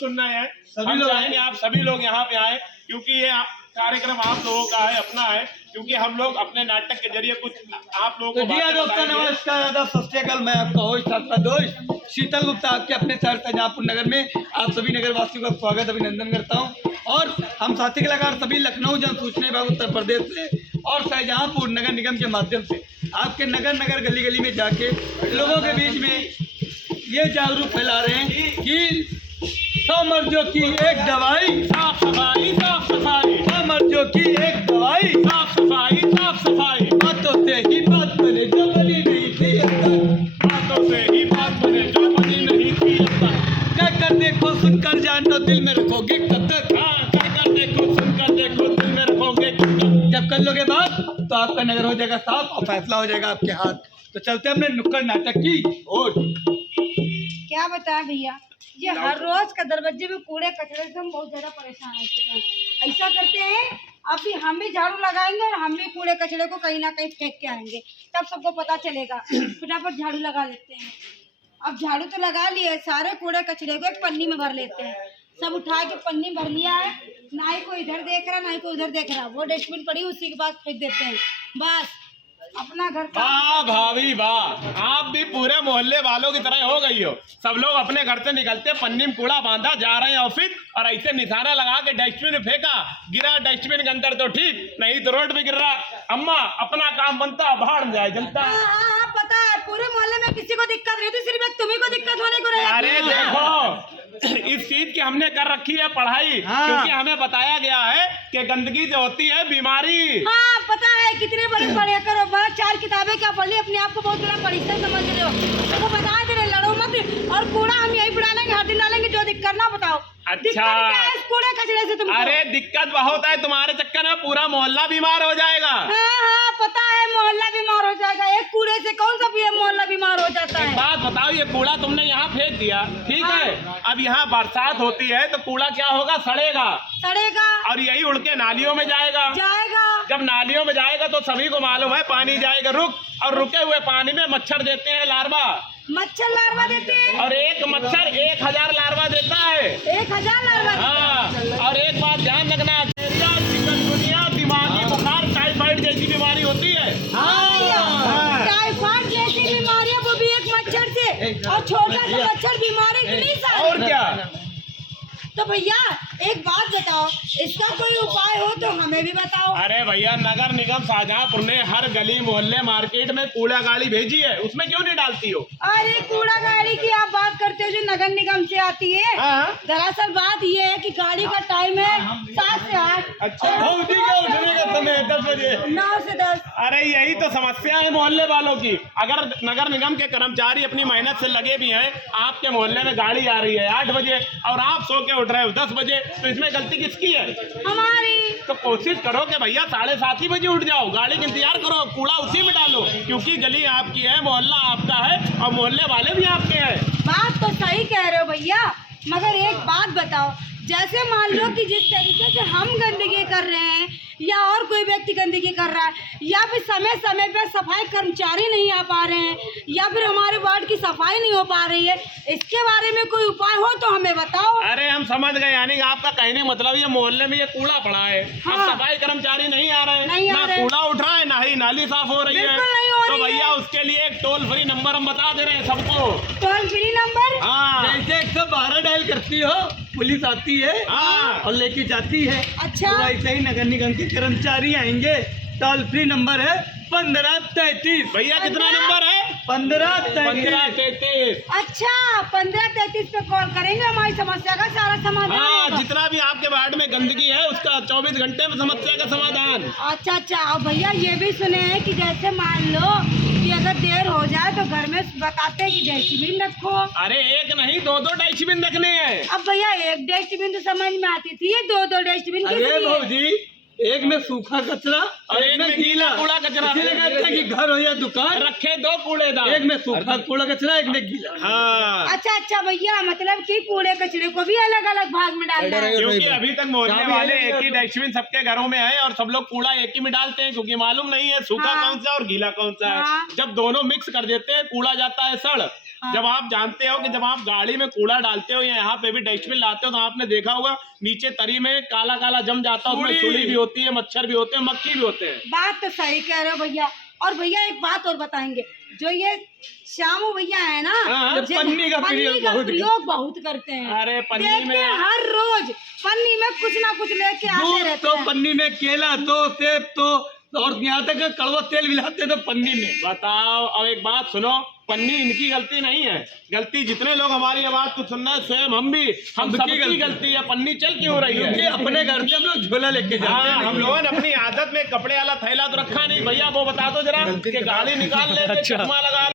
सुन रहे हैं, हम चाहेंगे आप सभी लोग यहाँ पे आए, क्योंकि ये कार्यक्रम आप लोगों का है, अपना है, क्योंकि हम लोग अपने नाटक के जरिए कुछ आप लोगों को दोस्तों नमस्कार, आदाब, सत श्री अकाल। मैं आपका होस्ट, आपका दोस्त शीतल गुप्ता, आपके अपने शहर शाहजहाँपुर नगर में आप सभी नगर वासियों का स्वागत अभिनंदन करता हूं। और हम साथी कलाकार सभी लखनऊ जन सूचना विभाग उत्तर प्रदेश से और शाहजहाँपुर नगर निगम के माध्यम से आपके नगर गली गली में जाके लोगों के बीच में ये जागरूक फैला रहे हैं कि 100 मर्जों की एक दवाई साफ सफाई, साफ सफाई, 100 मर्जों की एक दवाई साफ सफाई, साफ सफाई, बातों से ही बात बने जो बनी नहीं थी अब तक, बातों से ही बात बने जो बनी नहीं थी अब तक, कहकर देखो सुनकर जान तो दिल में रखोगे कब तक, कहकर देखो सुनकर देखो दिल में रखोगे कब तक। जब कर लोगे बात तो आपका नगर हो जाएगा साफ और फैसला हो जाएगा आपके हाथ। तो चलते हमने नुक्कड़ नाटक की और क्या बताएं भैया, ये हर रोज का दरवाजे में कूड़े कचरे से हम बहुत ज्यादा परेशान हो चुके हैं। ऐसा करते हैं, अभी हम भी झाड़ू लगाएंगे और हम भी कूड़े कचरे को कहीं ना कहीं फेंक के आएंगे, तब सबको पता चलेगा। फटाफट झाड़ू लगा लेते हैं। अब झाड़ू तो लगा लिए, सारे कूड़े कचरे को एक पन्नी में भर लेते हैं। सब उठा के पन्नी भर लिया है, ना ही कोई इधर देख रहा ना ही कोई उधर देख रहा। वो डस्टबिन पड़ी उसी के पास फेंक देते हैं, बस अपना घर का। वाह भाभी वाह, आप भी पूरे मोहल्ले वालों की तरह हो गई हो। सब लोग अपने घर से निकलते पन्नी में कूड़ा बांधा, जा रहे हैं ऑफिस और ऐसे निशाना लगा के डस्टबिन में फेंका, गिरा डस्टबिन के अंदर तो ठीक, नहीं तो रोड पे गिर रहा। अम्मा अपना काम बनता, बाहर में जाए जलता। हाँ, पता है, पूरे मोहल्ले में किसी को दिक्कत नहीं थी, सिर्फ एक तुम्ही को दिक्कत होने को रही। अरे देखो, इस चीज की हमने कर रखी है पढ़ाई, क्योंकि हमें बताया गया है कि गंदगी जो होती है बीमारी। हाँ पता है, कितने बड़े पढ़े करो, बस 4 किताबें क्या पढ़ ली, अपने आप को बहुत बड़ा पढ़िता समझ रहे हो। तो बता दे रहे, लड़ो मत, और कूड़ा हम यही डालेंगे, हर दिन डालेंगे, जो दिक्कत ना बताओ। अच्छा, इस कूड़े कचरे से तुमको? अरे दिक्कत बहुत है, तुम्हारे चक्कर में पूरा मोहल्ला बीमार हो जाएगा। हाँ पता है, मोहल्ला बीमार हो जाएगा। एक कूड़े से कौन सा भी मोहल्ला बीमार हो जाता है। एक बात बताओ, ये कूड़ा तुमने यहाँ फेंक दिया, ठीक है, अब यहाँ बरसात होती है तो कूड़ा क्या होगा, सड़ेगा और यही उड़ के नालियों में जाएगा। जब नालियों में जाएगा तो सभी को मालूम है पानी जाएगा रुक, और रुके हुए पानी में मच्छर देते हैं लार्वा। मच्छर लार्वा देते हैं, और एक मच्छर 1000 लार्वा देता है। 1000 लार्वा? हाँ, और एक बात ध्यान रखना, चिकनगुनिया, दिमागी बुखार, टाइफाइड जैसी बीमारी होती है। टाइफाइड जैसी बीमारियां, वो भी एक मच्छर से, और छोटा सा मच्छर बीमारी इतनी सारी। और क्या? तो भैया एक बात बताओ, इसका कोई उपाय हो तो हमें भी बताओ। अरे भैया, नगर निगम शाहजहाँपुर ने हर गली मोहल्ले मार्केट में कूड़ा गाड़ी भेजी है, उसमें क्यों नहीं डालती हो? अरे कूड़ा गाड़ी की आप बात करते हो जो नगर निगम से आती है, दरअसल बात ये है कि गाड़ी का टाइम है 7 से 8। अच्छा, उठने का समय 10 बजे, 9 से 10। अरे यही तो समस्या है मोहल्ले वालों की। अगर नगर निगम के कर्मचारी अपनी मेहनत से लगे भी हैं, आपके मोहल्ले में गाड़ी आ रही है 8 बजे और आप सो के उठ रहे हो 10 बजे, तो इसमें गलती किसकी है? हमारी। तो कोशिश करो कि भैया 7:30 ही बजे उठ जाओ, गाड़ी का इंतजार करो, कूड़ा उसी में डालो, क्योंकि गली आपकी है, मोहल्ला आपका है और मोहल्ले वाले भी आपके हैं। बात तो सही कह रहे हो भैया, मगर एक बात बताओ, जैसे मान लो कि जिस तरीके से हम गंदगी कर रहे हैं या और कोई व्यक्ति गंदगी कर रहा है, या फिर समय समय पर सफाई कर्मचारी नहीं आ पा रहे हैं, या फिर हमारे वार्ड की सफाई नहीं हो पा रही है, इसके बारे में कोई उपाय हो तो हमें बताओ। अरे हम समझ गए, यानी कि आपका कहने मतलब ये मोहल्ले में ये कूड़ा पड़ा है, अब सफाई कर्मचारी नहीं आ रहे, ना कूड़ा उठ रहा है, ना ही नाली साफ हो रही है। तो भैया उसके लिए एक टोल फ्री नंबर हम बता दे रहे हैं सबको। Toll free number? हाँ, जैसे 112 डायल करती हो, पुलिस आती है और लेके जाती है। अच्छा, तो ऐसे ही नगर निगम के कर्मचारी आएंगे। टोल फ्री नंबर है 1533। भैया कितना नंबर है? 1533। अच्छा, 1533 पे कॉल करेंगे, हमारी समस्या का सारा समाधान हाँ, होगा। जितना भी आपके वार्ड में गंदगी है उसका 24 घंटे में समस्या का समाधान। अच्छा, और भैया ये भी सुने हैं कि जैसे मान लो कि अगर देर हो जाए तो घर में बताते हैं कि डस्टबिन रखो। अरे एक नहीं 2-2 डस्टबिन रखने हैं। अब भैया एक डस्टबिन तो समझ में आती थी, 2-2 डस्टबिन किस अरे लिए? भाजी, एक में सूखा कचरा और एक में गीला कूड़ा कचरा। इसीलिए कहते हैं कि घर हो या दुकान रखे 2 कूड़ेदान, एक में सूखा कूड़ा कचरा, एक में गीला। हाँ, अच्छा भैया, मतलब कि कूड़े कचरे को भी अलग अलग भाग में डालना है। क्योंकि अभी तक मोहल्ले वाले एक ही डस्टबिन सबके घरों में है और सब लोग कूड़ा एक ही में डालते हैं, क्योंकि मालूम नहीं है सूखा कौन सा और गीला कौन सा है। जब दोनों मिक्स कर देते हैं, कूड़ा जाता है सड़ हाँ। जब आप जानते हो कि जब आप गाड़ी में कूड़ा डालते हो या यहाँ पे भी डस्टबिन लाते हो तो आपने देखा होगा नीचे तरी में काला काला जम जाता है, उसमें चूड़ी भी होती है, मच्छर भी होते हैं, मक्खी भी होते हैं। बात तो सही कह रहे हो भैया। और भैया एक बात और बताएंगे, जो ये श्यामू भैया है ना, हाँ। ये पन्नी का प्रयोग बहुत करते हैं। अरे पन्नी देखते में हैं हर रोज पन्नी में कुछ ना कुछ लेके आते दूध रहते तो हैं। पन्नी में, केला तो, सेब तो, और यहाँ तक कड़वा तेल मिलाते तो पन्नी में। बताओ। अब एक बात सुनो, पन्नी इनकी गलती नहीं है, गलती जितने लोग हमारी आवाज को सुनना है स्वयं हम सबकी गलती है। पन्नी चल क्यों रही है? क्योंकि अपने घर से हम लोग झोला लेके जाते हाँ, हैं। हम लोगों ने अपनी आदत में कपड़े वाला थैला तो रखा नहीं। भैया वो बता दो जरा कि गाड़ी निकाल ले, चश्मा लगा